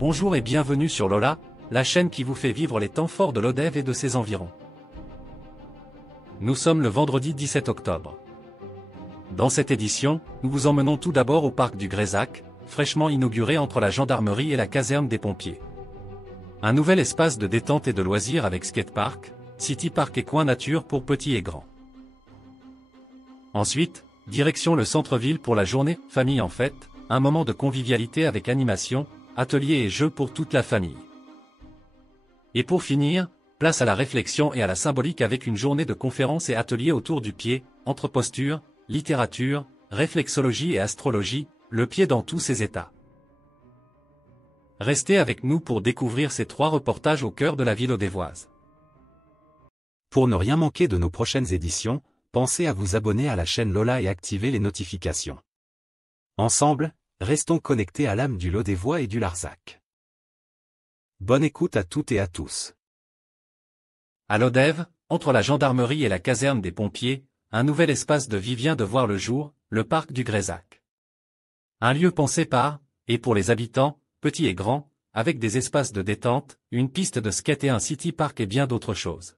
Bonjour et bienvenue sur Lola, la chaîne qui vous fait vivre les temps forts de Lodève et de ses environs. Nous sommes le vendredi 17 octobre. Dans cette édition, nous vous emmenons tout d'abord au parc du Grézac, fraîchement inauguré entre la gendarmerie et la caserne des pompiers. Un nouvel espace de détente et de loisirs avec skatepark, city park et coin nature pour petits et grands. Ensuite, direction le centre-ville pour la journée « Famille en fête », un moment de convivialité avec animation, ateliers et jeux pour toute la famille. Et pour finir, place à la réflexion et à la symbolique avec une journée de conférences et ateliers autour du pied, entre posture, littérature, réflexologie et astrologie, le pied dans tous ses états. Restez avec nous pour découvrir ces 3 reportages au cœur de la ville audévoise. Pour ne rien manquer de nos prochaines éditions, pensez à vous abonner à la chaîne Lola et activer les notifications. Ensemble, restons connectés à l'âme du Lodévois et du Larzac. Bonne écoute à toutes et à tous. À Lodève, entre la gendarmerie et la caserne des pompiers, un nouvel espace de vie vient de voir le jour, le parc du Grézac. Un lieu pensé par, et pour les habitants, petits et grands, avec des espaces de détente, une piste de skate et un city park et bien d'autres choses.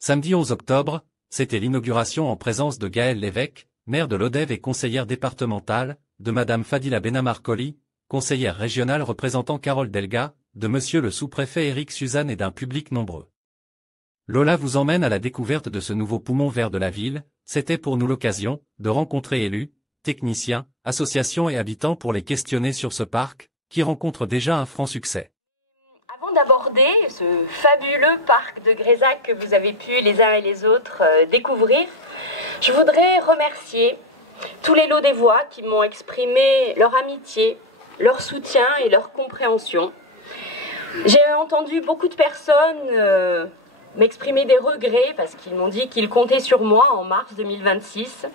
Samedi 11 octobre, c'était l'inauguration en présence de Gaëlle Lévesque, maire de Lodève et conseillère départementale, de Madame Fadila Benamarcoli, conseillère régionale représentant Carole Delga, de Monsieur le sous-préfet Éric Suzanne et d'un public nombreux. Lola vous emmène à la découverte de ce nouveau poumon vert de la ville. C'était pour nous l'occasion de rencontrer élus, techniciens, associations et habitants pour les questionner sur ce parc, qui rencontre déjà un franc succès. Avant d'aborder ce fabuleux parc de Grézac que vous avez pu les uns et les autres découvrir, je voudrais remercier tous les Lodévois qui m'ont exprimé leur amitié, leur soutien et leur compréhension. J'ai entendu beaucoup de personnes m'exprimer des regrets parce qu'ils m'ont dit qu'ils comptaient sur moi en mars 2026,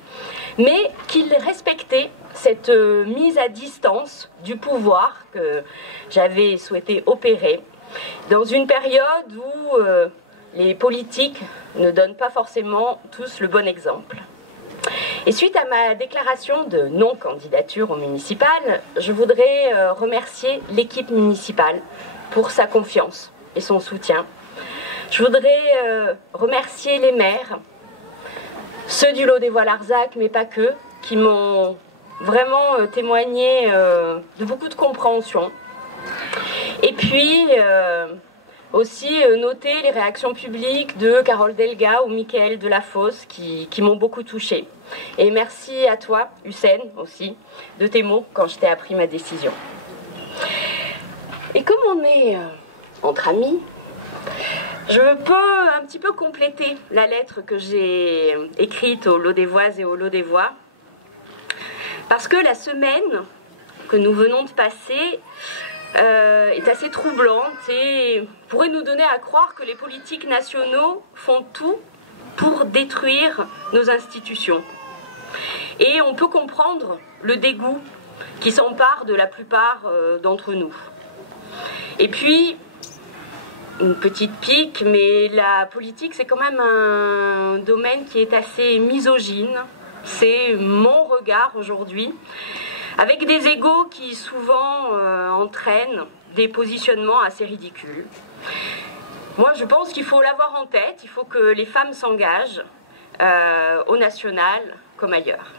mais qu'ils respectaient cette mise à distance du pouvoir que j'avais souhaité opérer dans une période où les politiques ne donnent pas forcément tous le bon exemple. Et suite à ma déclaration de non-candidature au municipal, je voudrais remercier l'équipe municipale pour sa confiance et son soutien. Je voudrais remercier les maires, ceux du Lodévois-Larzac, mais pas que, qui m'ont vraiment témoigné de beaucoup de compréhension. Et puis aussi noter les réactions publiques de Carole Delga ou Mickaël Delafosse qui m'ont beaucoup touchée. Et merci à toi, Hussein, aussi, de tes mots quand je t'ai appris ma décision. Et comme on est entre amis, je peux un petit peu compléter la lettre que j'ai écrite aux Lodévoises et aux Lodévois, parce que la semaine que nous venons de passer est assez troublante et pourrait nous donner à croire que les politiques nationaux font tout pour détruire nos institutions. Et on peut comprendre le dégoût qui s'empare de la plupart d'entre nous. Et puis, une petite pique, mais la politique, c'est quand même un domaine qui est assez misogyne. C'est mon regard aujourd'hui, avec des égos qui souvent entraînent des positionnements assez ridicules. Moi, je pense qu'il faut l'avoir en tête, il faut que les femmes s'engagent au national comme ailleurs.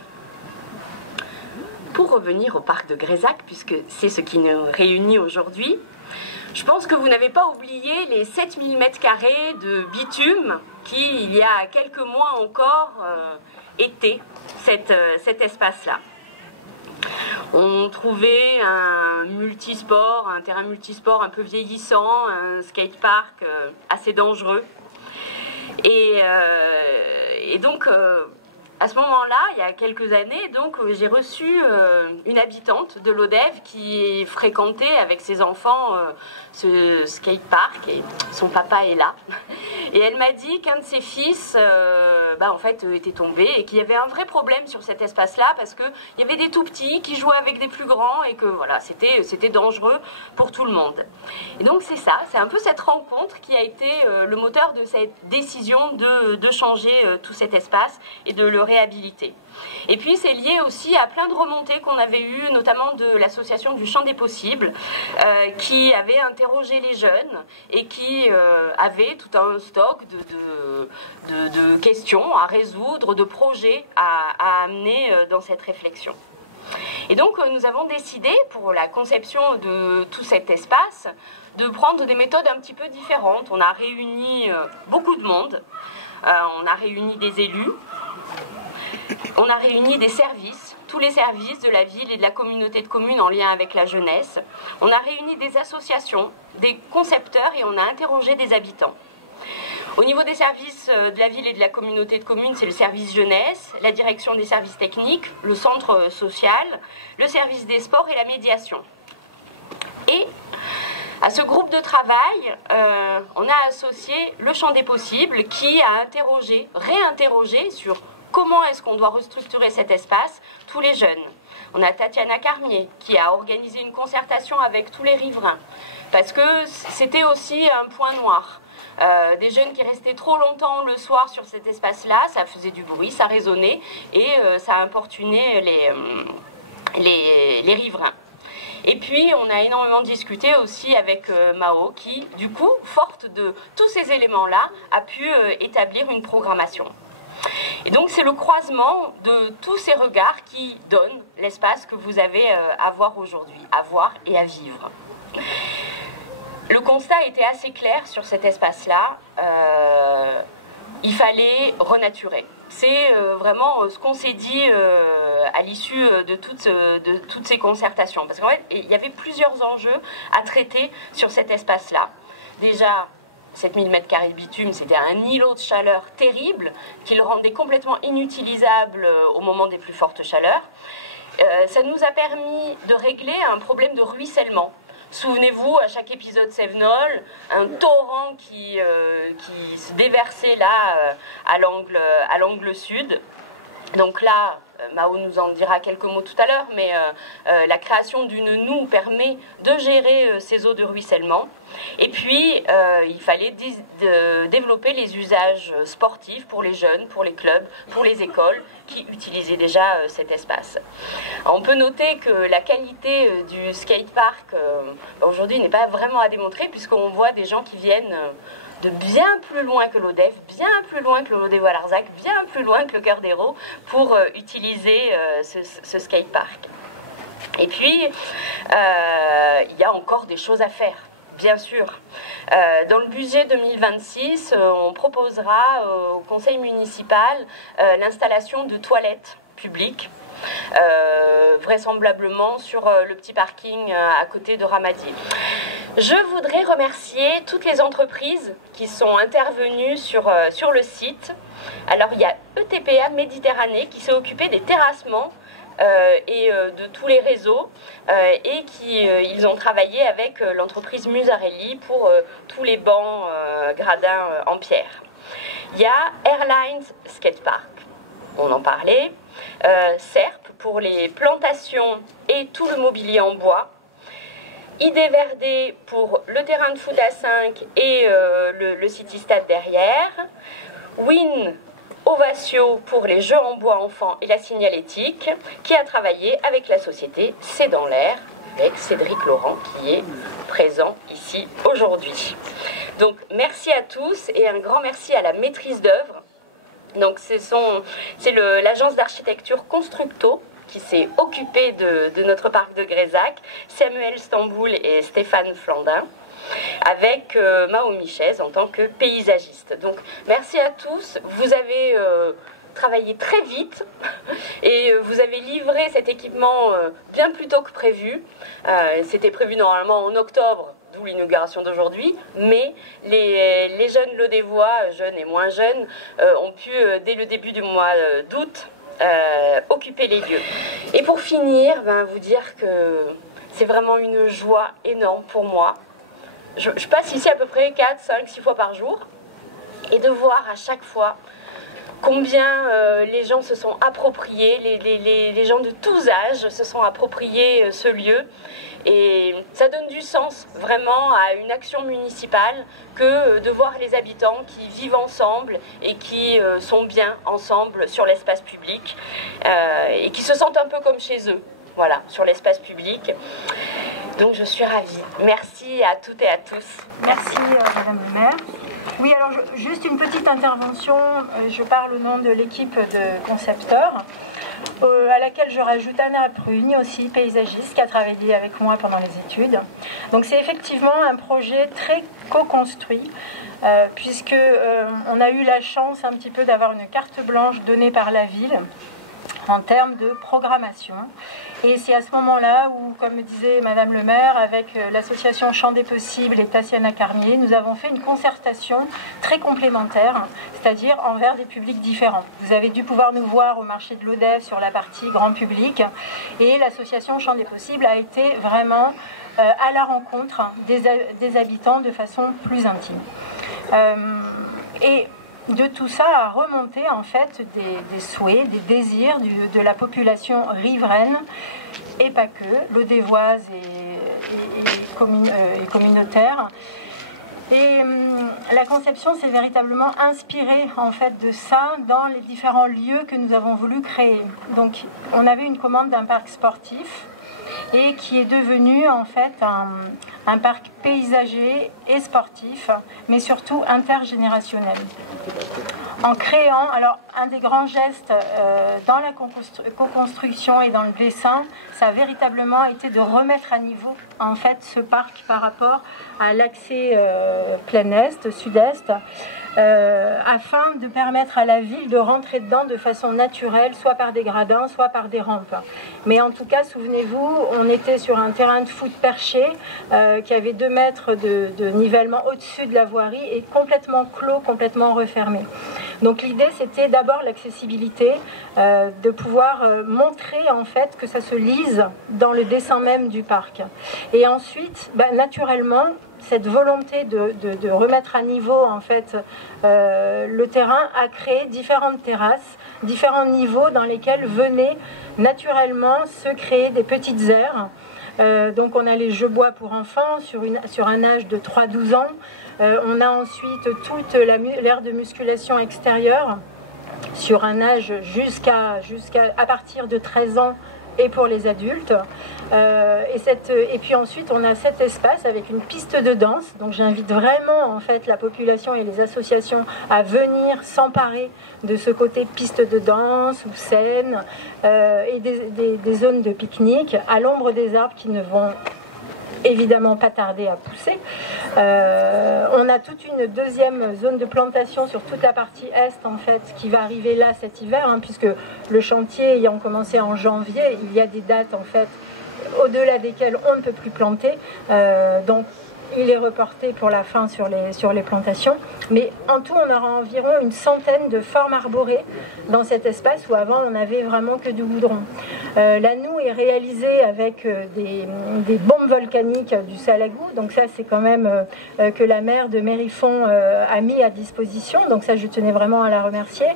Pour revenir au parc de Grézac, puisque c'est ce qui nous réunit aujourd'hui, je pense que vous n'avez pas oublié les 7000 m² de bitume qui, il y a quelques mois encore, étaient cet espace-là. On trouvait un multisport, un terrain multisport un peu vieillissant, un skatepark assez dangereux. Et donc, à ce moment-là, il y a quelques années, donc j'ai reçu une habitante de Lodève qui fréquentait avec ses enfants ce skatepark et son papa est là. Et elle m'a dit qu'un de ses fils, en fait, était tombé et qu'il y avait un vrai problème sur cet espace-là parce qu'il y avait des tout petits qui jouaient avec des plus grands et que voilà, c'était dangereux pour tout le monde. Et donc c'est ça, c'est un peu cette rencontre qui a été le moteur de cette décision de changer tout cet espace et de le réhabiliter. Et puis c'est lié aussi à plein de remontées qu'on avait eues, notamment de l'association du Champ des Possibles, qui avait interrogé les jeunes et qui avait tout un stock de questions à résoudre, de projets à amener dans cette réflexion. Et donc nous avons décidé, pour la conception de tout cet espace, de prendre des méthodes un petit peu différentes. On a réuni beaucoup de monde, on a réuni des élus, on a réuni des services, tous les services de la ville et de la communauté de communes en lien avec la jeunesse. On a réuni des associations, des concepteurs et on a interrogé des habitants. Au niveau des services de la ville et de la communauté de communes, c'est le service jeunesse, la direction des services techniques, le centre social, le service des sports et la médiation. Et à ce groupe de travail, on a associé le Champ des Possibles qui a réinterrogé sur comment est-ce qu'on doit restructurer cet espace, tous les jeunes. On a Tatiana Carmier qui a organisé une concertation avec tous les riverains parce que c'était aussi un point noir. Des jeunes qui restaient trop longtemps le soir sur cet espace-là, ça faisait du bruit, ça résonnait et ça importunait les riverains. Et puis on a énormément discuté aussi avec Mao qui, du coup, forte de tous ces éléments-là, a pu établir une programmation. Et donc c'est le croisement de tous ces regards qui donnent l'espace que vous avez à voir aujourd'hui, à voir et à vivre. Le constat était assez clair sur cet espace-là, il fallait renaturer. C'est vraiment ce qu'on s'est dit à l'issue de toutes ces concertations. Parce qu'en fait, il y avait plusieurs enjeux à traiter sur cet espace-là. Déjà, 7000 m² de bitume, c'était un îlot de chaleur terrible qui le rendait complètement inutilisable au moment des plus fortes chaleurs. Ça nous a permis de régler un problème de ruissellement. Souvenez-vous, à chaque épisode Sévenol, un torrent qui se déversait là à l'angle sud. Donc là, Mao nous en dira quelques mots tout à l'heure, mais la création d'une noue permet de gérer ces eaux de ruissellement. Et puis, il fallait développer les usages sportifs pour les jeunes, pour les clubs, pour les écoles qui utilisaient déjà cet espace. Alors, on peut noter que la qualité du skatepark aujourd'hui n'est pas vraiment à démontrer puisqu'on voit des gens qui viennent de bien plus loin que l'ODEV, bien plus loin que le Lodévo-Larzac, bien plus loin que le Cœur d'Hérault pour utiliser ce skatepark. Et puis, il y a encore des choses à faire. Bien sûr. Dans le budget 2026, on proposera au conseil municipal l'installation de toilettes publiques, vraisemblablement sur le petit parking à côté de Ramadier. Je voudrais remercier toutes les entreprises qui sont intervenues sur le site. Alors, il y a ETPA Méditerranée qui s'est occupé des terrassements et de tous les réseaux et ils ont travaillé avec l'entreprise Musarelli pour tous les bancs gradins en pierre. Il y a Airlines Skatepark, on en parlait, SERP pour les plantations et tout le mobilier en bois, Idée Verdé pour le terrain de foot à 5 et le City Stade derrière, Win Ovatio pour les jeux en bois enfants et la signalétique, qui a travaillé avec la société C'est dans l'air, avec Cédric Laurent, qui est présent ici aujourd'hui. Donc merci à tous et un grand merci à la maîtrise d'œuvre. Donc c'est l'agence d'architecture Constructo qui s'est occupée de notre parc de Grézac, Samuel Stamboul et Stéphane Flandin, avec Mao Michez en tant que paysagiste. Donc merci à tous, vous avez travaillé très vite et vous avez livré cet équipement bien plus tôt que prévu. C'était prévu normalement en octobre, d'où l'inauguration d'aujourd'hui, mais les jeunes lodévois, jeunes et moins jeunes, ont pu dès le début du mois d'août occuper les lieux. Et pour finir, vous dire que c'est vraiment une joie énorme pour moi. Je passe ici à peu près 4, 5, 6 fois par jour. et de voir à chaque fois combien les gens se sont appropriés, les gens de tous âges se sont appropriés ce lieu. Et ça donne du sens vraiment à une action municipale que de voir les habitants qui vivent ensemble et qui sont bien ensemble sur l'espace public et qui se sentent un peu comme chez eux, voilà, sur l'espace public. Donc je suis ravie. Merci à toutes et à tous. Merci Madame le maire. Oui, alors juste une petite intervention. Je parle au nom de l'équipe de concepteurs, à laquelle je rajoute Anna Prugne, aussi paysagiste, qui a travaillé avec moi pendant les études. Donc c'est effectivement un projet très co-construit, puisque on a eu la chance un petit peu d'avoir une carte blanche donnée par la ville en termes de programmation. Et c'est à ce moment-là où, comme disait Madame le maire, avec l'association Champ des Possibles et Tatiana Carmier, nous avons fait une concertation très complémentaire, c'est-à-dire envers des publics différents. Vous avez dû pouvoir nous voir au marché de l'Odève sur la partie grand public, et l'association Champ des Possibles a été vraiment à la rencontre des habitants de façon plus intime. Et de tout ça a remonté en fait des souhaits, des désirs de la population riveraine et pas que, lodévoise et communautaire. Et la conception s'est véritablement inspirée en fait de ça dans les différents lieux que nous avons voulu créer. Donc on avait une commande d'un parc sportif et qui est devenu en fait un parc paysager et sportif, mais surtout intergénérationnel. En créant, alors un des grands gestes dans la co-construction et dans le dessin, ça a véritablement été de remettre à niveau en fait ce parc par rapport à l'accès plein est, sud-est, afin de permettre à la ville de rentrer dedans de façon naturelle, soit par des gradins, soit par des rampes. Mais en tout cas, souvenez-vous, on était sur un terrain de foot perché qui avait 2 mètres de nivellement au-dessus de la voirie et complètement clos, complètement refermé. Donc l'idée, c'était d'abord l'accessibilité, de pouvoir montrer en fait que ça se lise dans le dessin même du parc. Et ensuite, naturellement, cette volonté de remettre à niveau en fait le terrain a créé différentes terrasses, différents niveaux dans lesquels venaient naturellement se créer des petites aires. Donc on a les jeux bois pour enfants sur un âge de 3-12 ans. On a ensuite toute l'aire de musculation extérieure sur un âge à partir de 13 ans et pour les adultes. Et puis ensuite on a cet espace avec une piste de danse. Donc j'invite vraiment en fait la population et les associations à venir s'emparer de ce côté piste de danse ou scène et des zones de pique-nique à l'ombre des arbres qui ne vont évidemment pas tarder à pousser. On a toute une deuxième zone de plantation sur toute la partie est en fait qui va arriver là cet hiver, puisque le chantier ayant commencé en janvier, il y a des dates en fait au-delà desquelles on ne peut plus planter. Donc il est reporté pour la fin sur les plantations. Mais en tout, on aura environ une centaine de formes arborées dans cet espace où avant on n'avait vraiment que du goudron. La noue est réalisée avec des bombes volcaniques du Salagou. Donc ça, c'est quand même que la maire de Mérifond a mis à disposition. Donc ça, je tenais vraiment à la remercier.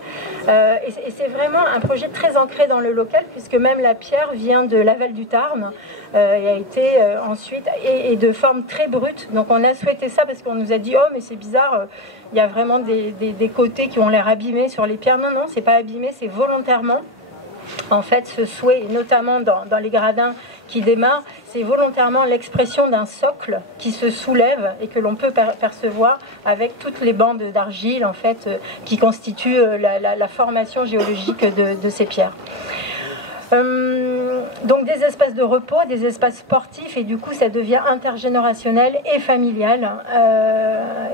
Et c'est vraiment un projet très ancré dans le local, puisque même la pierre vient de Laval du Tarn. Et a été ensuite et de forme très brute. Donc on a souhaité ça parce qu'on nous a dit « Oh mais c'est bizarre, il y a vraiment des côtés qui ont l'air abîmés sur les pierres. » Non, non, c'est pas abîmé, c'est volontairement. En fait, ce souhait, et notamment dans les gradins qui démarrent, c'est volontairement l'expression d'un socle qui se soulève et que l'on peut percevoir avec toutes les bandes d'argile en fait, qui constituent la formation géologique de ces pierres. Donc des espaces de repos, des espaces sportifs, et du coup ça devient intergénérationnel et familial,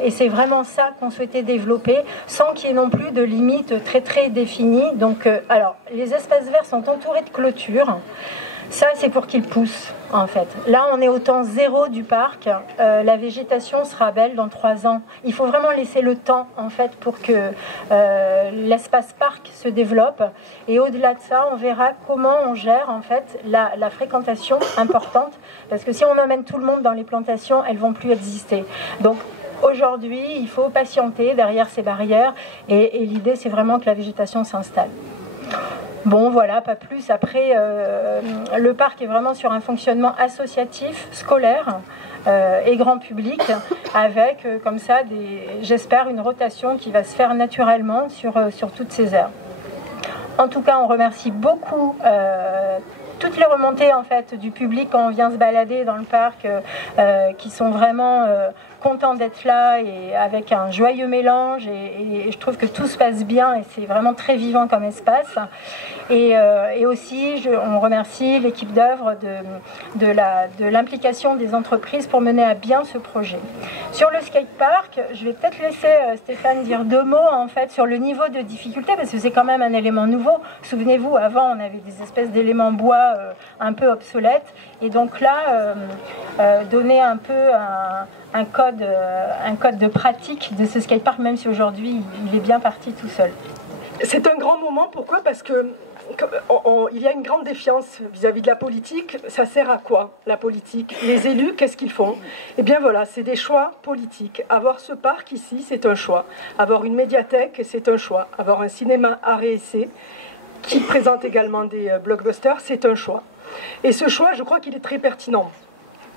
et c'est vraiment ça qu'on souhaitait développer sans qu'il y ait non plus de limites très très définies. Donc alors les espaces verts sont entourés de clôtures. Ça, c'est pour qu'ils poussent, en fait. Là, on est au temps zéro du parc. La végétation sera belle dans 3 ans. Il faut vraiment laisser le temps, en fait, pour que l'espace parc se développe. Et au-delà de ça, on verra comment on gère, en fait, la fréquentation importante. Parce que si on emmène tout le monde dans les plantations, elles ne vont plus exister. Donc, Aujourd'hui, il faut patienter derrière ces barrières et l'idée, c'est vraiment que la végétation s'installe. Bon, voilà, pas plus. Après, le parc est vraiment sur un fonctionnement associatif, scolaire et grand public, avec, comme ça, j'espère, une rotation qui va se faire naturellement sur toutes ces aires. En tout cas, on remercie beaucoup toutes les remontées en fait, du public quand on vient se balader dans le parc, qui sont vraiment contents d'être là et avec un joyeux mélange. Et je trouve que tout se passe bien et c'est vraiment très vivant comme espace. Et aussi, on remercie l'équipe d'œuvre de l'implication des entreprises pour mener à bien ce projet. Sur le skatepark, je vais peut-être laisser Stéphane dire 2 mots en fait, sur le niveau de difficulté, parce que c'est quand même un élément nouveau. Souvenez-vous, avant, on avait des espèces d'éléments bois un peu obsolètes. Et donc là, donner un peu un code de pratique de ce skatepark, même si aujourd'hui, il est bien parti tout seul. C'est un grand moment, pourquoi ? Parce que il y a une grande défiance vis-à-vis de la politique. Ça sert à quoi, la politique ? Les élus, qu'est-ce qu'ils font ? Eh bien voilà, c'est des choix politiques. Avoir ce parc ici, c'est un choix. Avoir une médiathèque, c'est un choix. Avoir un cinéma art et essai, qui présente également des blockbusters, c'est un choix. Et ce choix, je crois qu'il est très pertinent.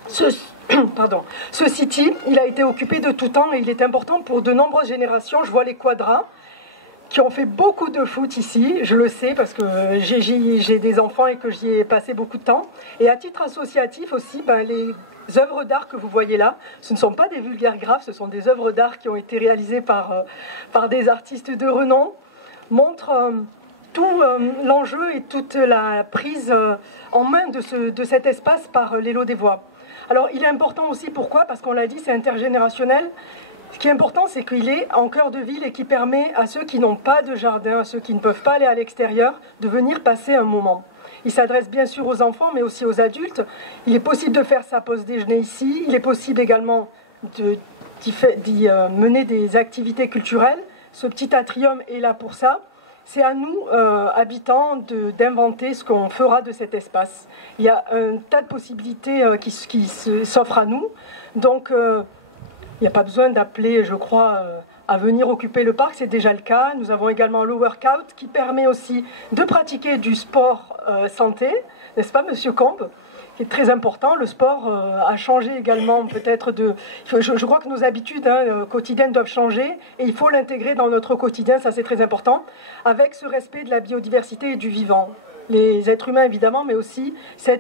Ce city, il a été occupé de tout temps et il est important pour de nombreuses générations. Je vois les Quadras, qui ont fait beaucoup de foot ici, je le sais parce que j'ai des enfants et que j'y ai passé beaucoup de temps. Et à titre associatif aussi, les œuvres d'art que vous voyez là, ce ne sont pas des vulgaires graphes, ce sont des œuvres d'art qui ont été réalisées par des artistes de renom, montrent tout l'enjeu et toute la prise en main de cet espace par l'Elo des Voix. Alors il est important aussi, pourquoi ? Parce qu'on l'a dit, c'est intergénérationnel. Ce qui est important, c'est qu'il est en cœur de ville et qui permet à ceux qui n'ont pas de jardin, à ceux qui ne peuvent pas aller à l'extérieur, de venir passer un moment. Il s'adresse bien sûr aux enfants, mais aussi aux adultes. Il est possible de faire sa pause déjeuner ici. Il est possible également d'y mener des activités culturelles. Ce petit atrium est là pour ça. C'est à nous, habitants, d'inventer ce qu'on fera de cet espace. Il y a un tas de possibilités qui s'offrent à nous. Donc, il n'y a pas besoin d'appeler, je crois, à venir occuper le parc, c'est déjà le cas. Nous avons également le workout qui permet aussi de pratiquer du sport santé, n'est-ce pas, Monsieur Combe, qui est très important. Le sport a changé également peut-être je crois que nos habitudes quotidiennes doivent changer et il faut l'intégrer dans notre quotidien, ça c'est très important, avec ce respect de la biodiversité et du vivant. Les êtres humains évidemment, mais aussi ces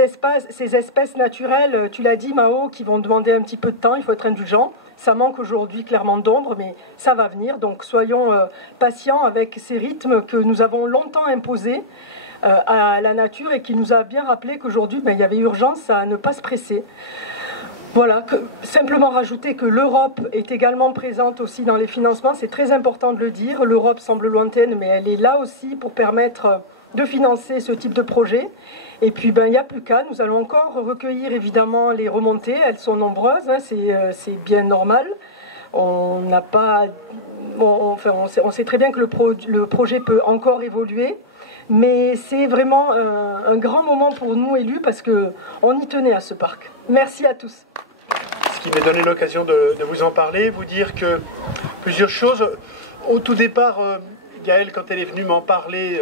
espèces naturelles, tu l'as dit Mao, qui vont demander un petit peu de temps, il faut être indulgent. Ça manque aujourd'hui clairement d'ombre, mais ça va venir, donc soyons patients avec ces rythmes que nous avons longtemps imposés à la nature et qui nous a bien rappelé qu'aujourd'hui il y avait urgence à ne pas se presser. Voilà, simplement rajouter que l'Europe est également présente aussi dans les financements, c'est très important de le dire. L'Europe semble lointaine, mais elle est là aussi pour permettre de financer ce type de projet. Et puis, il n'y a plus qu'à, nous allons encore recueillir évidemment les remontées, elles sont nombreuses, c'est bien normal. On sait très bien que le projet peut encore évoluer, mais c'est vraiment un grand moment pour nous élus parce qu'on y tenait à ce parc. Merci à tous. Ce qui m'a donné l'occasion de vous en parler, vous dire que plusieurs choses. Au tout départ, Gaëlle, quand elle est venue m'en parler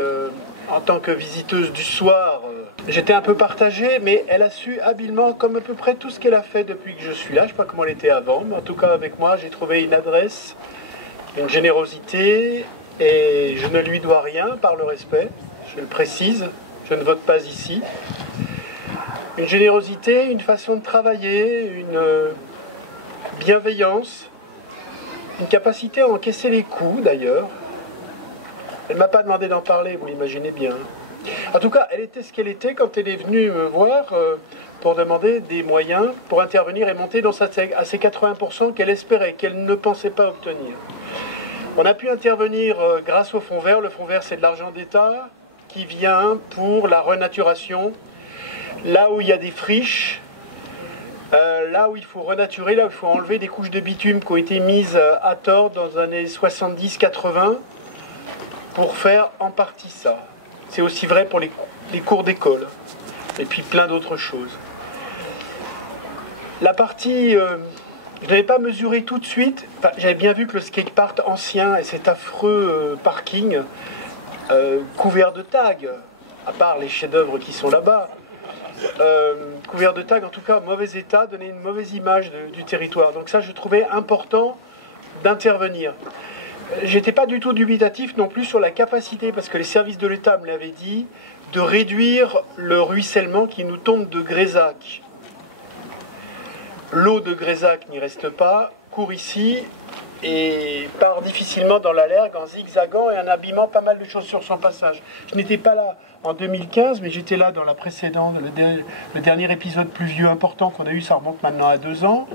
en tant que visiteuse du soir, j'étais un peu partagé, mais elle a su habilement, comme à peu près tout ce qu'elle a fait depuis que je suis là, je ne sais pas comment elle était avant, mais en tout cas avec moi, j'ai trouvé une adresse, une générosité, et je ne lui dois rien par le respect, je le précise, je ne vote pas ici. Une générosité, une façon de travailler, une bienveillance, une capacité à encaisser les coups d'ailleurs. Elle ne m'a pas demandé d'en parler, vous l'imaginez bien. En tout cas, elle était ce qu'elle était quand elle est venue me voir pour demander des moyens pour intervenir et monter à ces 80% qu'elle espérait, qu'elle ne pensait pas obtenir. On a pu intervenir grâce au fonds vert. Le fonds vert, c'est de l'argent d'État qui vient pour la renaturation. Là où il y a des friches, là où il faut renaturer, là où il faut enlever des couches de bitume qui ont été mises à tort dans les années 70-80 pour faire en partie ça. C'est aussi vrai pour les cours d'école et puis plein d'autres choses. La partie Je n'avais pas mesuré tout de suite. Enfin, j'avais bien vu que le skatepark ancien et cet affreux parking couvert de tags, à part les chefs-d'œuvre qui sont là-bas, couvert de tags, en tout cas en mauvais état, donnait une mauvaise image du territoire. Donc ça, je trouvais important d'intervenir. J'étais pas du tout dubitatif non plus sur la capacité, parce que les services de l'État me l'avaient dit, de réduire le ruissellement qui nous tombe de Grézac. L'eau de Grézac n'y reste pas, court ici et part difficilement dans la Lergue en zigzagant et en abîmant pas mal de choses sur son passage. Je n'étais pas là en 2015, mais j'étais là dans la précédente, le dernier épisode pluvieux important qu'on a eu, ça remonte maintenant à 2 ans,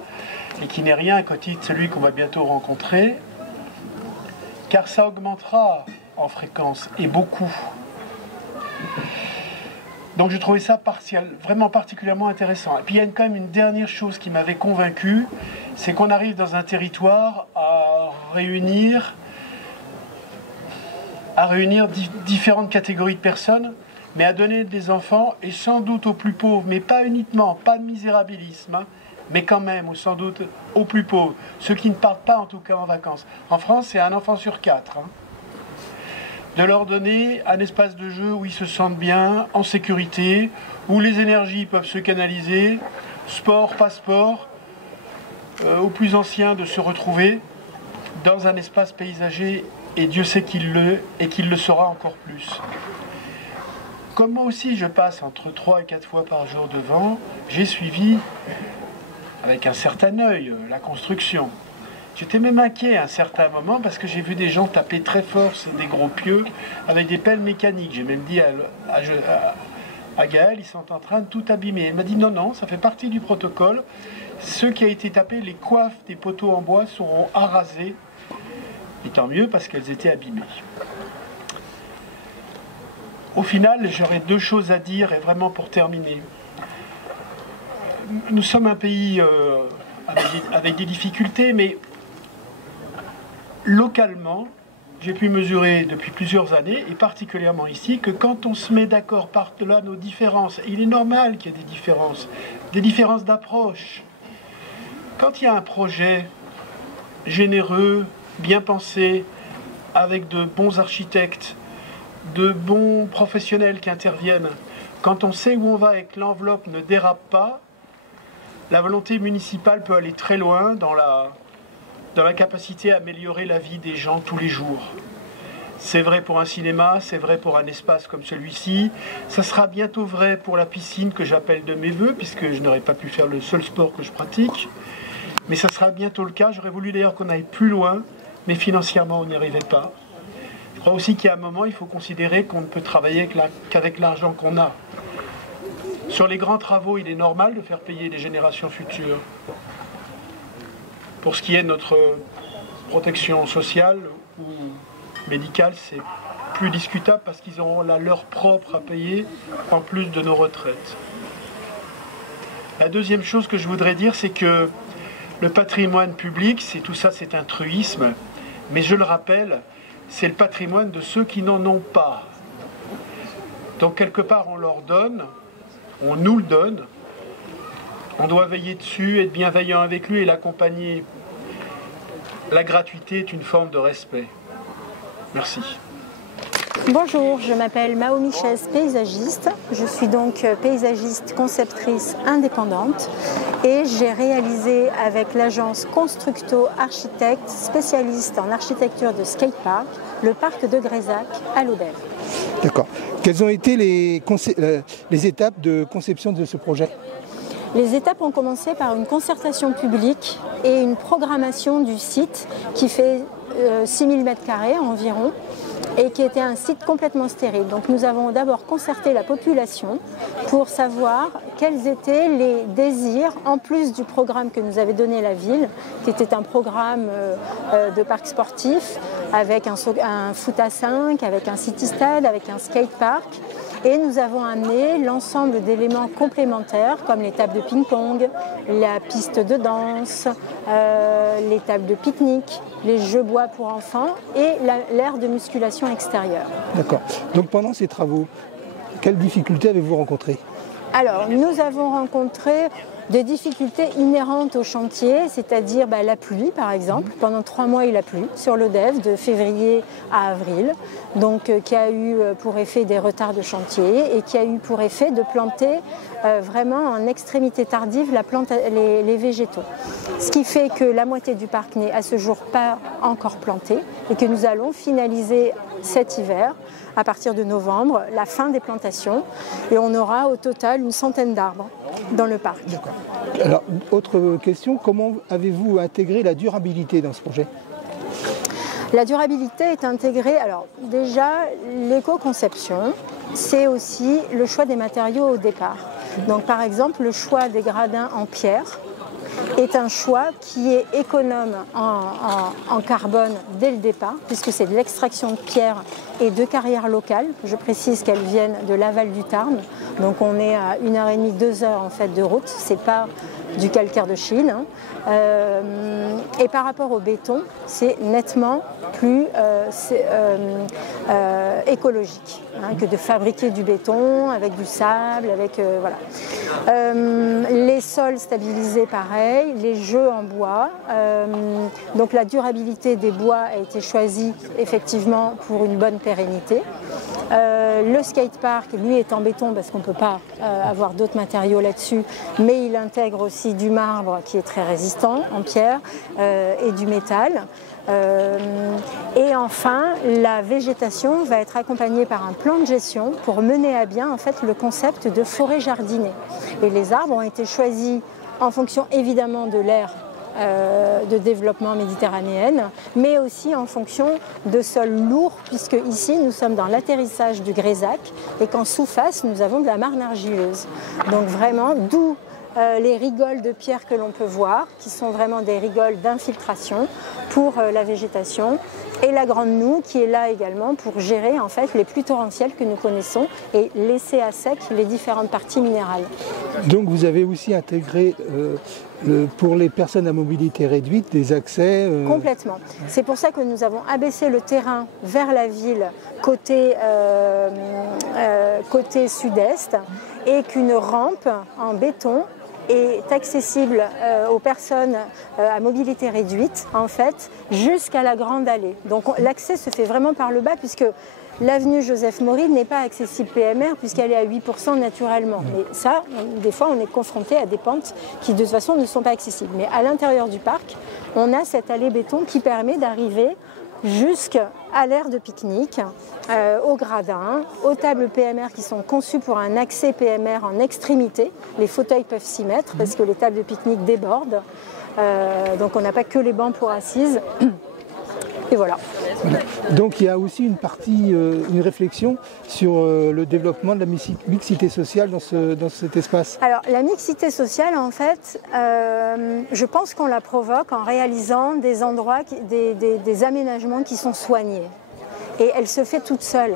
et qui n'est rien à côté de celui qu'on va bientôt rencontrer, car ça augmentera en fréquence, et beaucoup. Donc je trouvais ça vraiment particulièrement intéressant. Et puis il y a quand même une dernière chose qui m'avait convaincu, c'est qu'on arrive dans un territoire à réunir différentes catégories de personnes, mais à donner des enfants, et sans doute aux plus pauvres, mais pas uniquement, pas de misérabilisme, hein, mais quand même, sans doute, aux plus pauvres, ceux qui ne partent pas en tout cas en vacances. En France, c'est un enfant sur 4. Hein. De leur donner un espace de jeu où ils se sentent bien, en sécurité, où les énergies peuvent se canaliser, sport, pas sport, aux plus anciens de se retrouver dans un espace paysager, et Dieu sait qu'il le sera encore plus. Comme moi aussi je passe entre 3 et 4 fois par jour devant, j'ai suivi avec un certain œil la construction. J'étais même inquiet à un certain moment parce que j'ai vu des gens taper très fort sur des gros pieux avec des pelles mécaniques. J'ai même dit à Gaël, ils sont en train de tout abîmer. Il m'a dit non, ça fait partie du protocole. Ceux qui ont été tapés, les coiffes des poteaux en bois seront arasés. Et tant mieux parce qu'elles étaient abîmées. Au final, j'aurais 2 choses à dire, et vraiment pour terminer. Nous sommes un pays avec des difficultés, mais localement, j'ai pu mesurer depuis plusieurs années, et particulièrement ici, que quand on se met d'accord par-delà nos différences, il est normal qu'il y ait des différences d'approche. Quand il y a un projet généreux, bien pensé, avec de bons architectes, de bons professionnels qui interviennent, quand on sait où on va et que l'enveloppe ne dérape pas, la volonté municipale peut aller très loin dans la capacité à améliorer la vie des gens tous les jours. C'est vrai pour un cinéma, c'est vrai pour un espace comme celui-ci. Ça sera bientôt vrai pour la piscine que j'appelle de mes voeux, puisque je n'aurais pas pu faire le seul sport que je pratique. Mais ça sera bientôt le cas. J'aurais voulu d'ailleurs qu'on aille plus loin, mais financièrement on n'y arrivait pas. Je crois aussi qu'il y a un moment, il faut considérer qu'on ne peut travailler qu'avec l'argent qu'on a. Sur les grands travaux, il est normal de faire payer les générations futures. Pour ce qui est de notre protection sociale ou médicale, c'est plus discutable parce qu'ils auront la leur propre à payer en plus de nos retraites. La deuxième chose que je voudrais dire, c'est que le patrimoine public, tout ça, c'est un truisme, mais je le rappelle, c'est le patrimoine de ceux qui n'en ont pas. Donc quelque part, on leur donne, on nous le donne, on doit veiller dessus, être bienveillant avec lui et l'accompagner. La gratuité est une forme de respect. Merci. Bonjour, je m'appelle Maomi Chaise, paysagiste. Je suis donc paysagiste conceptrice indépendante et j'ai réalisé avec l'agence Constructo Architecte, spécialiste en architecture de skatepark, le parc de Grézac à Lodève. D'accord. Quelles ont été les étapes de conception de ce projet ? Les étapes ont commencé par une concertation publique et une programmation du site qui fait 6000 m² environ et qui était un site complètement stérile. Donc nous avons d'abord concerté la population pour savoir quels étaient les désirs, en plus du programme que nous avait donné la ville, qui était un programme de parc sportif, avec un foot à 5, avec un city-stade, avec un skatepark. Et nous avons amené l'ensemble d'éléments complémentaires comme les tables de ping-pong, la piste de danse, les tables de pique-nique, les jeux bois pour enfants et l'aire de musculation extérieure. D'accord. Donc pendant ces travaux, quelles difficultés avez-vous rencontrées ? Alors, nous avons rencontré de difficultés inhérentes au chantier, c'est-à-dire la pluie par exemple. Pendant 3 mois il a plu sur l'Odève de février à avril, donc qui a eu pour effet des retards de chantier et qui a eu pour effet de planter vraiment en extrémité tardive les végétaux. Ce qui fait que la moitié du parc n'est à ce jour pas encore planté et que nous allons finaliser cet hiver, à partir de novembre, la fin des plantations et on aura au total une centaine d'arbres dans le parc. D'accord. Alors, autre question, comment avez-vous intégré la durabilité dans ce projet ? La durabilité est intégrée, alors déjà l'éco-conception, c'est aussi le choix des matériaux au départ. Donc par exemple le choix des gradins en pierre est un choix qui est économe en carbone dès le départ, puisque c'est de l'extraction de pierre et de carrières locales. Je précise qu'elles viennent de l'aval du Tarn, donc on est à 1h30, 2 heures en fait de route, c'est pas du calcaire de Chine. Et par rapport au béton, c'est nettement plus écologique que de fabriquer du béton avec du sable, avec voilà. Les sols stabilisés, pareil, les jeux en bois. Donc la durabilité des bois a été choisie effectivement pour une bonne pérennité. Le skatepark, lui, est en béton parce qu'on ne peut pas avoir d'autres matériaux là-dessus, mais il intègre aussi du marbre qui est très résistant en pierre et du métal. Et enfin, la végétation va être accompagnée par un plan de gestion pour mener à bien en fait, le concept de forêt jardinée. Et les arbres ont été choisis en fonction évidemment de l'aire de développement méditerranéenne, mais aussi en fonction de sols lourds, puisque ici nous sommes dans l'atterrissage du Grésac et qu'en sous-face nous avons de la marne argileuse. Donc vraiment, d'où les rigoles de pierre que l'on peut voir, qui sont vraiment des rigoles d'infiltration pour la végétation, et la grande noue qui est là également pour gérer en fait les pluies torrentielles que nous connaissons et laisser à sec les différentes parties minérales. Donc vous avez aussi intégré pour les personnes à mobilité réduite des accès Complètement. C'est pour ça que nous avons abaissé le terrain vers la ville côté sud-est et qu'une rampe en béton est accessible aux personnes à mobilité réduite, en fait, jusqu'à la grande allée. Donc l'accès se fait vraiment par le bas, puisque l'avenue Joseph Maury n'est pas accessible PMR, puisqu'elle est à 8% naturellement. Mais ça, des fois, on est confronté à des pentes qui, de toute façon, ne sont pas accessibles. Mais à l'intérieur du parc, on a cette allée béton qui permet d'arriver jusqu'à l'aire de pique-nique, aux gradins, aux tables PMR qui sont conçues pour un accès PMR en extrémité. Les fauteuils peuvent s'y mettre parce que les tables de pique-nique débordent. Donc on n'a pas que les bancs pour assises. Et voilà. Donc il y a aussi une partie, une réflexion sur le développement de la mixité sociale dans cet espace. Alors la mixité sociale, en fait, je pense qu'on la provoque en réalisant des endroits, des aménagements qui sont soignés. Et elle se fait toute seule.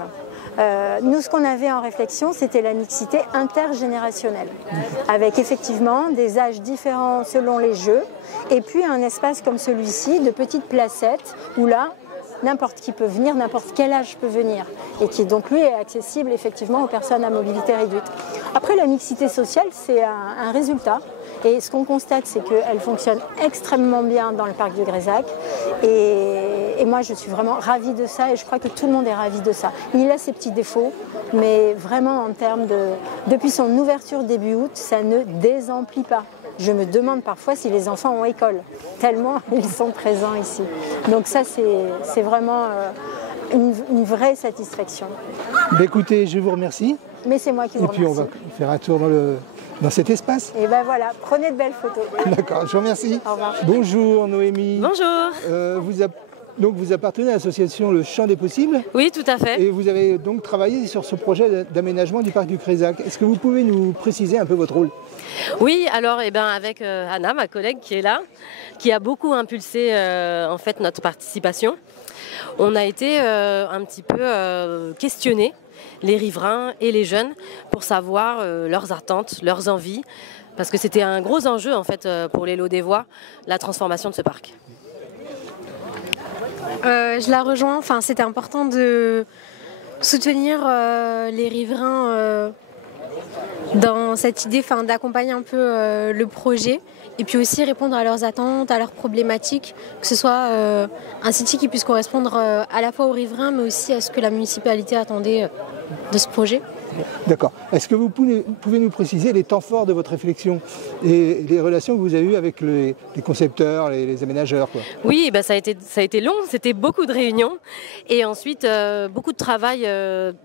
Nous, ce qu'on avait en réflexion, c'était la mixité intergénérationnelle, avec effectivement des âges différents selon les jeux, et puis un espace comme celui-ci, de petites placettes, où là, n'importe qui peut venir, n'importe quel âge peut venir, et qui donc lui est accessible effectivement aux personnes à mobilité réduite. Après, la mixité sociale, c'est un résultat, et ce qu'on constate, c'est qu'elle fonctionne extrêmement bien dans le parc du Grésac, et moi je suis vraiment ravie de ça, et je crois que tout le monde est ravi de ça. Il a ses petits défauts, mais vraiment en termes de... Depuis son ouverture début août, ça ne désemplit pas. Je me demande parfois si les enfants ont école, tellement ils sont présents ici. Donc ça, c'est vraiment une vraie satisfaction. Écoutez, je vous remercie. Mais c'est moi qui vous remercie. Et puis on va faire un tour dans cet espace. Et ben voilà, prenez de belles photos. D'accord, je vous remercie. Au revoir. Bonjour Noémie. Bonjour. Donc vous appartenez à l'association Le Champ des Possibles. Oui, tout à fait. Et vous avez donc travaillé sur ce projet d'aménagement du parc du Grésac. Est-ce que vous pouvez nous préciser un peu votre rôle ? Oui, alors avec Anna, ma collègue qui est là, qui a beaucoup impulsé en fait notre participation, on a été un petit peu questionnés, les riverains et les jeunes, pour savoir leurs attentes, leurs envies, parce que c'était un gros enjeu en fait pour les Lodevois, la transformation de ce parc. Je la rejoins, c'était important de soutenir les riverains dans cette idée d'accompagner un peu le projet et puis aussi répondre à leurs attentes, à leurs problématiques, que ce soit un site qui puisse correspondre à la fois aux riverains mais aussi à ce que la municipalité attendait de ce projet. D'accord. Est-ce que vous pouvez nous préciser les temps forts de votre réflexion et les relations que vous avez eues avec les concepteurs, les aménageurs, quoi? Oui, ça a été long, c'était beaucoup de réunions et ensuite beaucoup de travail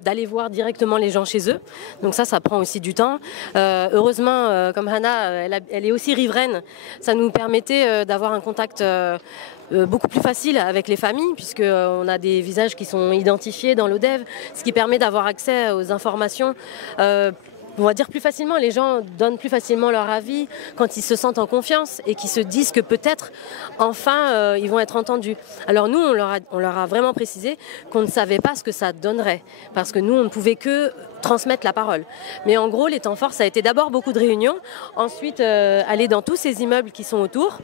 d'aller voir directement les gens chez eux. Donc ça prend aussi du temps. Heureusement, comme Hannah, elle est aussi riveraine, ça nous permettait d'avoir un contact beaucoup plus facile avec les familles puisqu'on a des visages qui sont identifiés dans l'ODEV, ce qui permet d'avoir accès aux informations on va dire plus facilement. Les gens donnent plus facilement leur avis quand ils se sentent en confiance et qu'ils se disent que peut-être enfin ils vont être entendus. Alors nous on leur a vraiment précisé qu'on ne savait pas ce que ça donnerait parce que nous on ne pouvait que transmettre la parole. Mais en gros les temps forts ça a été d'abord beaucoup de réunions, ensuite aller dans tous ces immeubles qui sont autour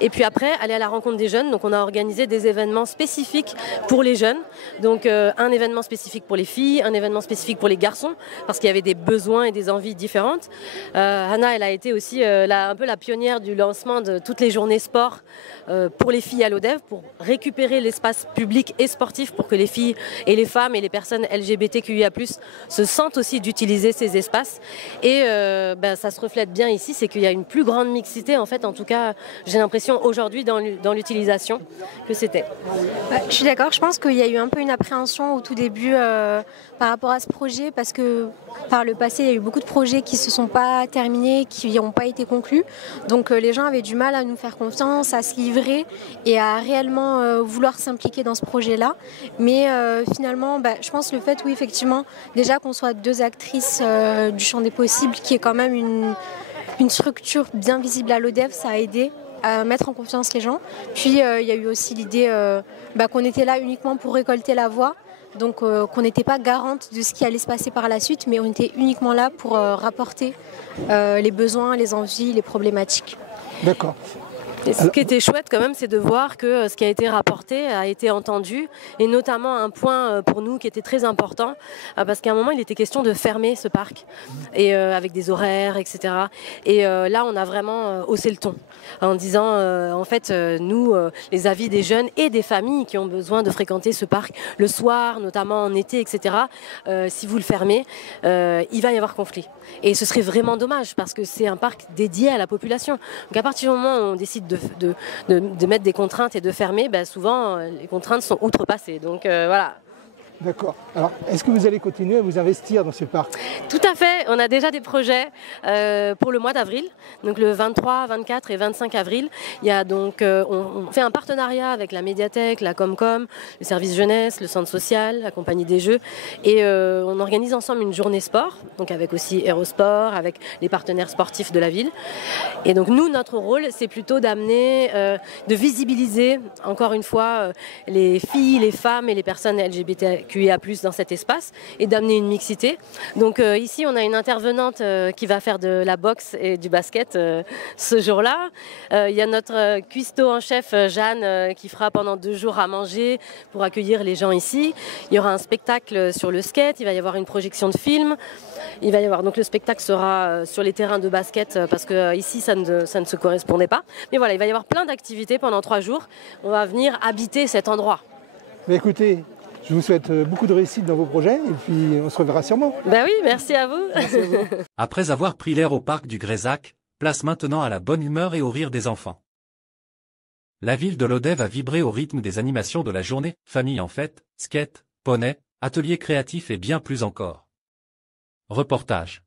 et puis après aller à la rencontre des jeunes. Donc on a organisé des événements spécifiques pour les jeunes, donc un événement spécifique pour les filles, un événement spécifique pour les garçons parce qu'il y avait des besoins et des envies différentes. Hannah elle a été aussi un peu la pionnière du lancement de toutes les journées sport pour les filles à l'ODEV pour récupérer l'espace public et sportif pour que les filles et les femmes et les personnes LGBTQIA+ se sentent aussi d'utiliser ces espaces et ça se reflète bien ici, c'est qu'il y a une plus grande mixité en fait, en tout cas j'ai l'impression aujourd'hui dans l'utilisation que c'était. Je suis d'accord, je pense qu'il y a eu un peu une appréhension au tout début par rapport à ce projet parce que par le passé il y a eu beaucoup de projets qui ne se sont pas terminés, qui n'ont pas été conclus, donc les gens avaient du mal à nous faire confiance, à se livrer et à réellement vouloir s'impliquer dans ce projet-là, mais finalement je pense le fait, oui effectivement, déjà qu'on soit 2 actrices du champ des possibles, qui est quand même une structure bien visible à l'ODEV, ça a aidé à mettre en confiance les gens. Puis il y a eu aussi l'idée qu'on était là uniquement pour récolter la voix, donc qu'on n'était pas garante de ce qui allait se passer par la suite, mais on était uniquement là pour rapporter les besoins, les envies, les problématiques. D'accord. Et ce qui était chouette quand même, c'est de voir que ce qui a été rapporté a été entendu, et notamment un point pour nous qui était très important, parce qu'à un moment il était question de fermer ce parc, et avec des horaires, etc. Et là on a vraiment haussé le ton, en disant en fait nous, les avis des jeunes et des familles qui ont besoin de fréquenter ce parc le soir, notamment en été, etc. Si vous le fermez, il va y avoir conflit. Et ce serait vraiment dommage, parce que c'est un parc dédié à la population. Donc à partir du moment où on décide de mettre des contraintes et de fermer, souvent les contraintes sont outrepassées. Donc voilà. D'accord. Alors, est-ce que vous allez continuer à vous investir dans ce parc? Tout à fait. On a déjà des projets pour le mois d'avril, donc le 23, 24 et 25 avril. Il y a donc, on fait un partenariat avec la médiathèque, la Comcom, le service jeunesse, le centre social, la compagnie des jeux, et on organise ensemble une journée sport, donc avec aussi Aérosport, avec les partenaires sportifs de la ville. Et donc nous, notre rôle, c'est plutôt d'amener, de visibiliser, encore une fois, les filles, les femmes et les personnes LGBTQIA+ dans cet espace, et d'amener une mixité. Donc ici on a une intervenante qui va faire de la boxe et du basket ce jour-là. Il y a notre cuistot en chef Jeanne qui fera pendant 2 jours à manger pour accueillir les gens ici. Il y aura un spectacle sur le skate, il va y avoir une projection de film. Il va y avoir, donc le spectacle sera sur les terrains de basket parce que ici ça ne se correspondait pas. Mais voilà, il va y avoir plein d'activités pendant 3 jours. On va venir habiter cet endroit. Mais écoutez, je vous souhaite beaucoup de réussite dans vos projets et puis on se reverra sûrement. Oui, merci à vous. Merci à vous. Après avoir pris l'air au parc du Grésac, place maintenant à la bonne humeur et au rire des enfants. La ville de l'ODEV a vibré au rythme des animations de la journée, famille en fête, skate, poney, ateliers créatifs et bien plus encore. Reportage.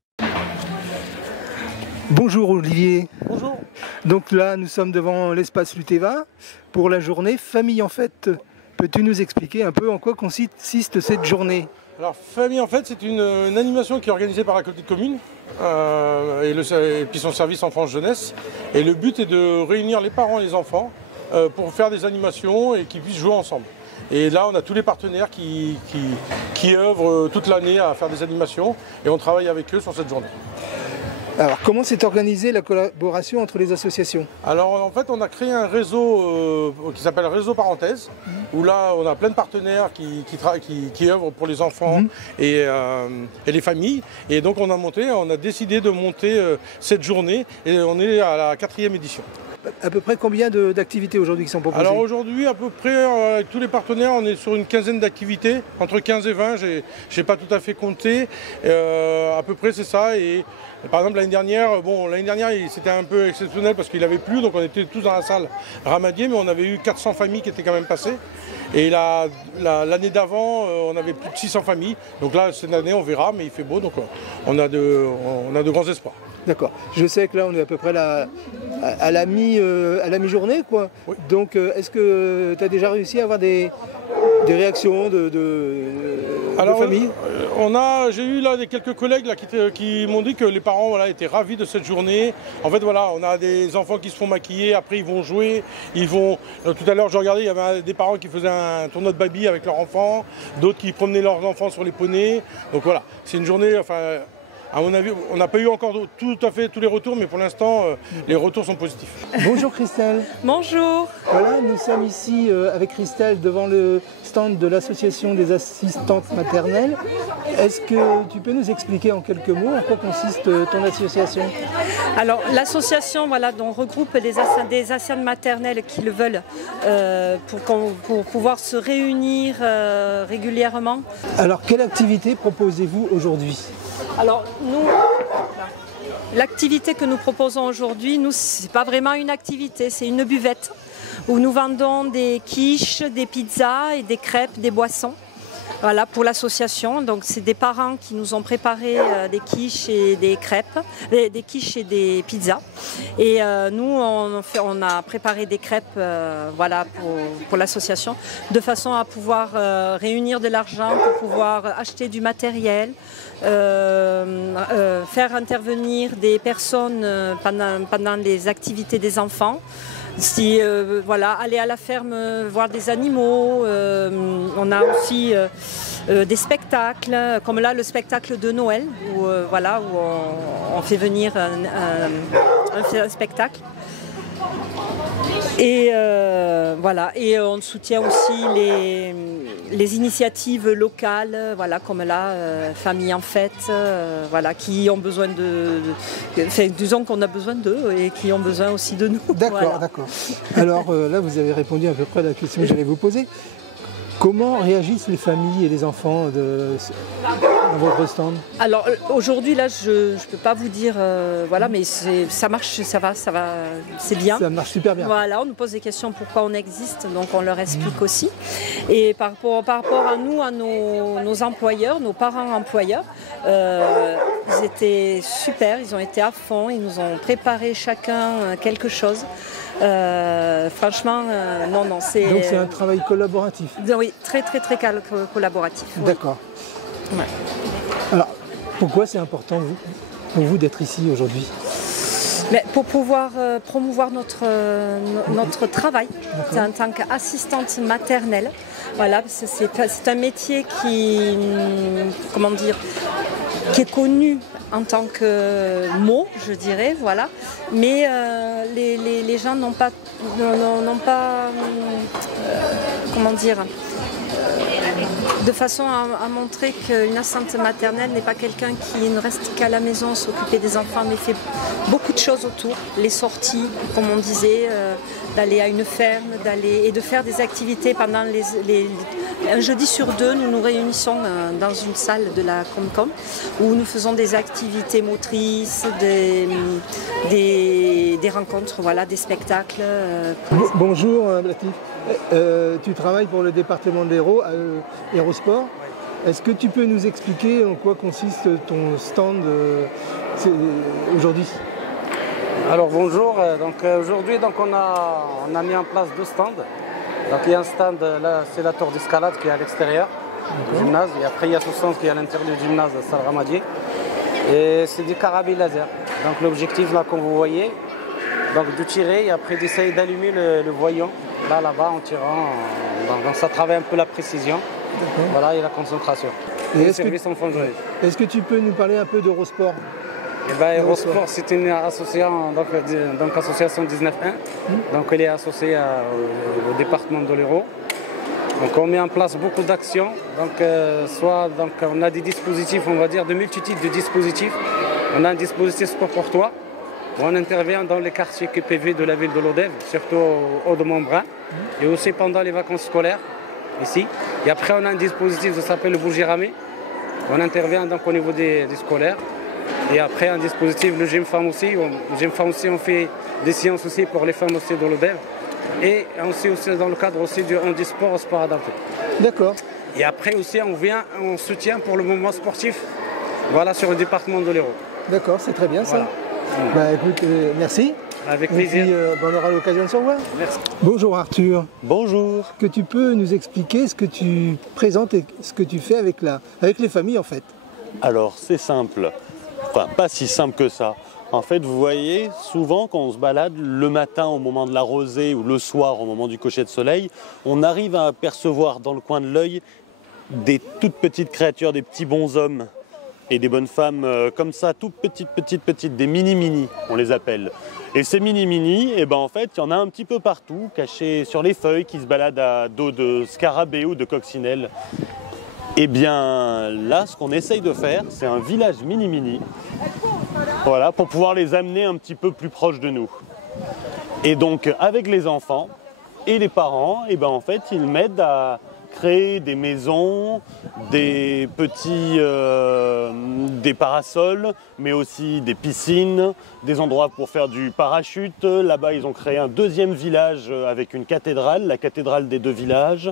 Bonjour Olivier. Bonjour. Donc là, nous sommes devant l'espace Luteva pour la journée Famille en fête. Peux-tu nous expliquer un peu en quoi consiste cette journée? Alors Famille en fête, c'est une animation qui est organisée par la communauté de communes et puis son service enfance jeunesse. Et le but est de réunir les parents et les enfants pour faire des animations et qu'ils puissent jouer ensemble. Et là, on a tous les partenaires qui œuvrent toute l'année à faire des animations et on travaille avec eux sur cette journée. Alors, comment s'est organisée la collaboration entre les associations? Alors en fait, on a créé un réseau qui s'appelle Réseau Parenthèse, où là, on a plein de partenaires qui œuvrent pour les enfants et les familles. Et donc on a décidé de monter cette journée et on est à la 4e édition. À peu près combien d'activités aujourd'hui qui sont proposées? Alors aujourd'hui, à peu près, avec tous les partenaires, on est sur une quinzaine d'activités, entre 15 et 20, j'ai pas tout à fait compté. À peu près c'est ça. Et par exemple l'année dernière, c'était un peu exceptionnel parce qu'il avait plu, donc on était tous dans la salle Ramadier, mais on avait eu 400 familles qui étaient quand même passées. Et l'année d'avant, on avait plus de 600 familles. Donc là, cette année, on verra, mais il fait beau, donc on a de grands espoirs. D'accord. Je sais que là, on est à peu près à la mi-journée, quoi. Oui. Donc, est-ce que tu as déjà réussi à avoir des réactions de famille? J'ai eu là quelques collègues là, qui m'ont dit que les parents étaient ravis de cette journée. En fait, on a des enfants qui se font maquiller, après ils vont jouer. Tout à l'heure, je regardais, il y avait des parents qui faisaient un tournoi de baby avec leurs enfants, d'autres qui promenaient leurs enfants sur les poneys. Donc voilà, c'est une journée... À mon avis, on n'a pas eu encore tout à fait tous les retours, mais pour l'instant, les retours sont positifs. Bonjour Christelle. Bonjour. Voilà, nous sommes ici avec Christelle devant le stand de l'association des assistantes maternelles. Est-ce que tu peux nous expliquer en quelques mots en quoi consiste ton association? Alors l'association regroupe des assistantes maternelles qui le veulent pour pouvoir se réunir régulièrement. Alors quelle activité proposez-vous aujourd'hui? Alors nous, l'activité que nous proposons aujourd'hui, ce n'est pas vraiment une activité, c'est une buvette où nous vendons des quiches, des pizzas et des crêpes, des boissons. Voilà, pour l'association. Donc c'est des parents qui nous ont préparé des quiches et des crêpes, des quiches et des pizzas. Et nous, on a préparé des crêpes pour l'association, de façon à pouvoir réunir de l'argent, pour pouvoir acheter du matériel, faire intervenir des personnes pendant les activités des enfants. Aller à la ferme voir des animaux. On a aussi des spectacles, comme là le spectacle de Noël, où on fait venir un spectacle. Et et on soutient aussi les initiatives locales, comme là, Famille en Fête, qui ont besoin disons qu'on a besoin d'eux et qui ont besoin aussi de nous. D'accord, d'accord. Alors là, vous avez répondu à peu près à la question que j'allais vous poser. Comment réagissent les familles et les enfants dans votre stand? Alors aujourd'hui, là, je ne peux pas vous dire, mais ça marche, ça va, c'est bien. Ça marche super bien. Voilà, on nous pose des questions pourquoi on existe, donc on leur explique aussi. Et par rapport à nous, à nos employeurs, nos parents employeurs, ils étaient super, ils ont été à fond, ils nous ont préparé chacun quelque chose. Franchement, c'est... Donc c'est un travail collaboratif? Oui, très très très collaboratif. Oui. D'accord. Ouais. Alors, pourquoi c'est important pour vous d'être ici aujourd'hui? Mais pour pouvoir promouvoir notre travail en tant qu'assistante maternelle. Voilà, c'est un métier qui est connu en tant que mot, je dirais, voilà. Mais les gens n'ont pas de façon à montrer qu'une assistante maternelle n'est pas quelqu'un qui ne reste qu'à la maison s'occuper des enfants, mais fait beaucoup de choses autour. Les sorties, comme on disait, d'aller à une ferme, et de faire des activités pendant un jeudi sur deux, nous nous réunissons dans une salle de la Comcom où nous faisons des activités motrices, des rencontres, des spectacles. Bonjour Latif. Tu travailles pour le département de l'Hérault, Hérault-Sport. Est-ce que tu peux nous expliquer en quoi consiste ton stand aujourd'hui? Alors bonjour, aujourd'hui on a mis en place 2 stands. Donc il y a un stand là, c'est la tour d'escalade qui est à l'extérieur du gymnase, et après il y a ce stand qui est à l'intérieur du gymnase de Salle Ramadier. Et c'est des carabines laser. Donc l'objectif là, comme vous voyez, de tirer et après d'essayer d'allumer le voyant là-bas en tirant. Donc ça travaille un peu la précision, et la concentration. Est-ce que tu peux nous parler un peu d'Eurosport? Eh ben, Aérosport, c'est une association, donc association 19.1. Donc elle est associée au département de l'Hérault. Donc on met en place beaucoup d'actions. Donc on a des dispositifs, on va dire, de multitudes de dispositifs. On a un dispositif Sport pour toi, où on intervient dans les quartiers QPV de la ville de Lodève, surtout au Haut-de-Montbrun, et aussi pendant les vacances scolaires, ici. Et après on a un dispositif qui s'appelle le Bougiramé. On intervient donc au niveau des scolaires. Et après un dispositif, le Gym Femme aussi. Le Gym Femme aussi, on fait des séances aussi pour les femmes aussi de l'Odève. Et aussi dans le cadre aussi du handisport, au sport adapté. D'accord. Et après aussi, on soutient pour le mouvement sportif, voilà, sur le département de l'Hérault. D'accord, c'est très bien ça. Voilà. Bah écoute, merci. Avec plaisir. Et puis, on aura l'occasion de se revoir. Merci. Bonjour Arthur. Bonjour. Est-ce que tu peux nous expliquer ce que tu présentes et ce que tu fais avec les familles en fait? Alors c'est simple, enfin pas si simple que ça. En fait, vous voyez, souvent quand on se balade le matin au moment de la rosée ou le soir au moment du coucher de soleil, on arrive à apercevoir dans le coin de l'œil des toutes petites créatures, des petits bonshommes et des bonnes femmes comme ça, toutes petites, des mini-mini, on les appelle. Et ces mini-mini, eh ben en fait, il y en a un petit peu partout, cachés sur les feuilles, qui se baladent à dos de scarabée ou de coccinelle. Eh bien là, ce qu'on essaye de faire, c'est un village mini-mini, voilà, pour pouvoir les amener un petit peu plus proches de nous. Et donc, avec les enfants et les parents, eh ben en fait, ils m'aident à créer des maisons, des petits des parasols, mais aussi des piscines, des endroits pour faire du parachute. Là-bas, ils ont créé un deuxième village avec une cathédrale, la cathédrale des deux villages.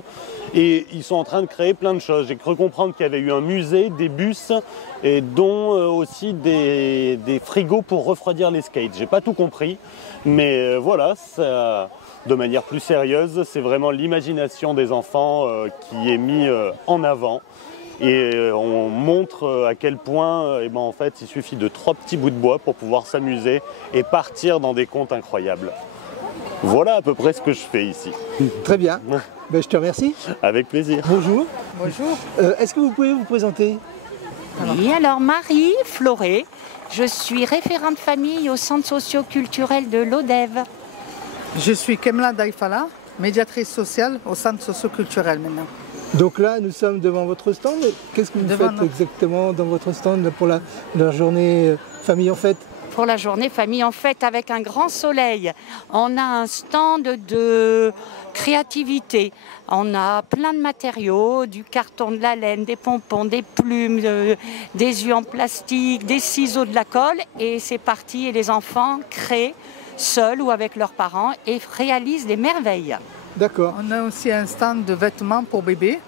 Et ils sont en train de créer plein de choses. J'ai cru comprendre qu'il y avait eu un musée, des bus, et dont aussi des frigos pour refroidir les skates. J'ai pas tout compris, mais voilà, ça, de manière plus sérieuse, c'est vraiment l'imagination des enfants qui est mise en avant. Et on montre à quel point, en fait, il suffit de 3 petits bouts de bois pour pouvoir s'amuser et partir dans des contes incroyables. Voilà à peu près ce que je fais ici. Très bien. Ben, je te remercie. Avec plaisir. Bonjour. Bonjour. Est-ce que vous pouvez vous présenter? Oui, alors Marie Floré, je suis référente famille au centre socio-culturel de Lodève. Je suis Kemla Daifala, médiatrice sociale au centre socio-culturel maintenant. Donc là, nous sommes devant votre stand. Qu'est-ce que vous faites exactement dans votre stand pour la journée famille en fête? Pour la journée famille en fête avec un grand soleil. On a un stand de créativité. On a plein de matériaux, du carton, de la laine, des pompons, des plumes, des yeux en plastique, des ciseaux, de la colle. Et c'est parti et les enfants créent seuls ou avec leurs parents et réalisent des merveilles. D'accord. On a aussi un stand de vêtements pour bébés.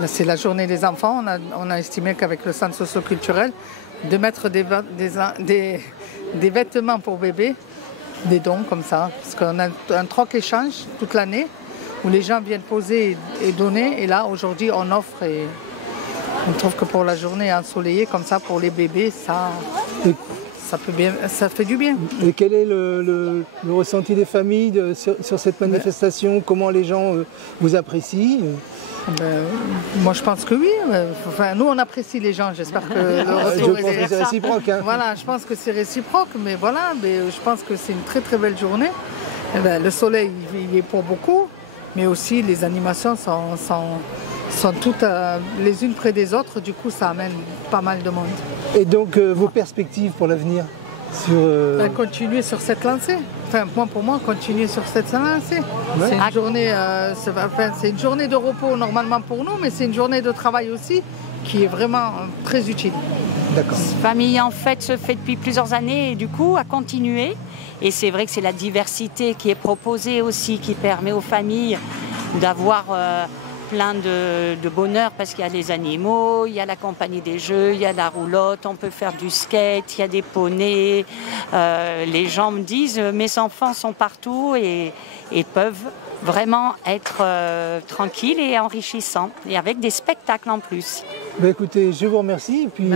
Là, c'est la journée des enfants. On a estimé qu'avec le centre socio-culturel, de mettre des vêtements pour bébés, des dons comme ça. Parce qu'on a un troc-échange toute l'année où les gens viennent poser et donner. Et là, aujourd'hui, on offre et on trouve que pour la journée ensoleillée, comme ça, pour les bébés, ça fait du bien. Et quel est le ressenti des familles sur cette manifestation? Comment les gens vous apprécient? Moi, je pense que oui. Enfin, nous, on apprécie les gens. J'espère que le retour est réciproque. Hein. Voilà, je pense que c'est réciproque. Mais voilà, je pense que c'est une très très belle journée. Le soleil, il est pour beaucoup. Mais aussi, les animations sont toutes les unes près des autres. Du coup, ça amène pas mal de monde. Et donc, vos perspectives pour l'avenir continuer sur cette lancée. Enfin, pour moi, continuer sur cette lancée. Ouais. C'est une journée de repos normalement pour nous, mais c'est une journée de travail aussi qui est vraiment très utile. D'accord. Famille en fête se fait depuis plusieurs années et du coup à continuer. Et c'est vrai que c'est la diversité qui est proposée aussi qui permet aux familles d'avoir plein de bonheur parce qu'il y a les animaux, il y a la compagnie des jeux, il y a la roulotte, on peut faire du skate, il y a des poneys. Les gens me disent mes enfants sont partout et peuvent vraiment être tranquilles et enrichissants et avec des spectacles en plus. Écoutez, je vous remercie et puis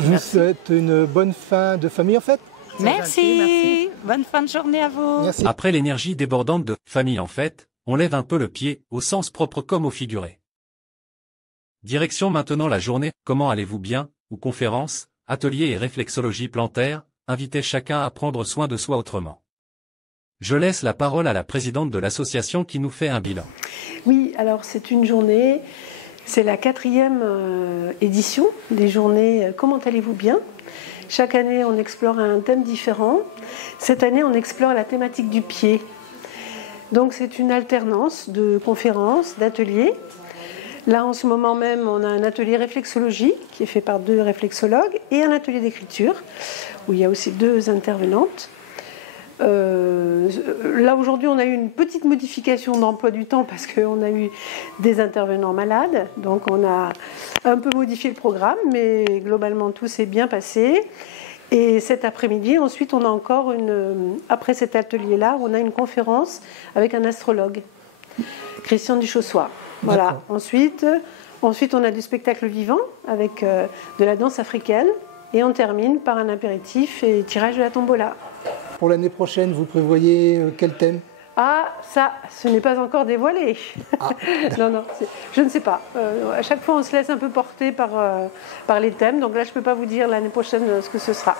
je vous souhaite une bonne fin de famille en fête. Merci. Bonne fin de journée à vous. Merci. Après l'énergie débordante de famille en fête, on lève un peu le pied, au sens propre comme au figuré. Direction maintenant la journée, comment allez-vous bien, ou conférence, atelier et réflexologie plantaire, invitaient chacun à prendre soin de soi autrement. Je laisse la parole à la présidente de l'association qui nous fait un bilan. Oui, alors c'est une journée, c'est la 4e édition des journées Comment allez-vous bien ? Chaque année, on explore un thème différent. Cette année, on explore la thématique du pied. Donc c'est une alternance de conférences, d'ateliers. Là, en ce moment même, on a un atelier réflexologie qui est fait par 2 réflexologues et un atelier d'écriture où il y a aussi 2 intervenantes. Là, aujourd'hui, on a eu une petite modification d'emploi du temps parce qu'on a eu des intervenants malades. Donc, on a un peu modifié le programme, mais globalement, tout s'est bien passé. Et cet après-midi, ensuite, on a encore après cet atelier-là, on a une conférence avec un astrologue, Christian Duchossois. Voilà. Ensuite, on a du spectacle vivant avec de la danse africaine. Et on termine par un apéritif et tirage de la tombola. Pour l'année prochaine, vous prévoyez quel thème ? Ah, ça, ce n'est pas encore dévoilé. Ah. Non, je ne sais pas. À chaque fois, on se laisse un peu porter par les thèmes. Donc là, je ne peux pas vous dire l'année prochaine ce que ce sera.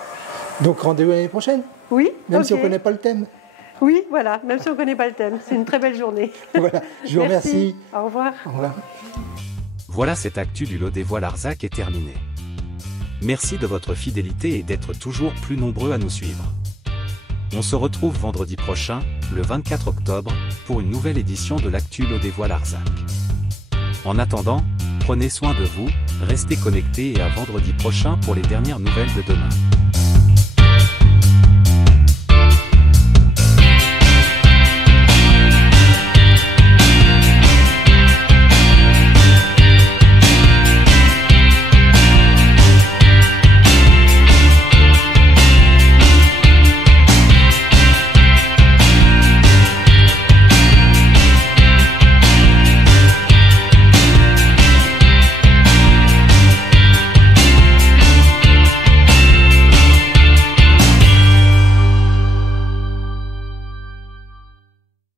Donc rendez-vous l'année prochaine ? Oui. Même si on ne connaît pas le thème ? Oui, voilà, même si on ne connaît pas le thème. C'est une très belle journée. Voilà, je vous remercie. Au revoir. Au revoir. Voilà, cette actu du lot des voix Larzac est terminée. Merci de votre fidélité et d'être toujours plus nombreux à nous suivre. On se retrouve vendredi prochain, le 24 octobre, pour une nouvelle édition de l'actu lot des voix Larzac. En attendant, prenez soin de vous, restez connectés et à vendredi prochain pour les dernières nouvelles de demain.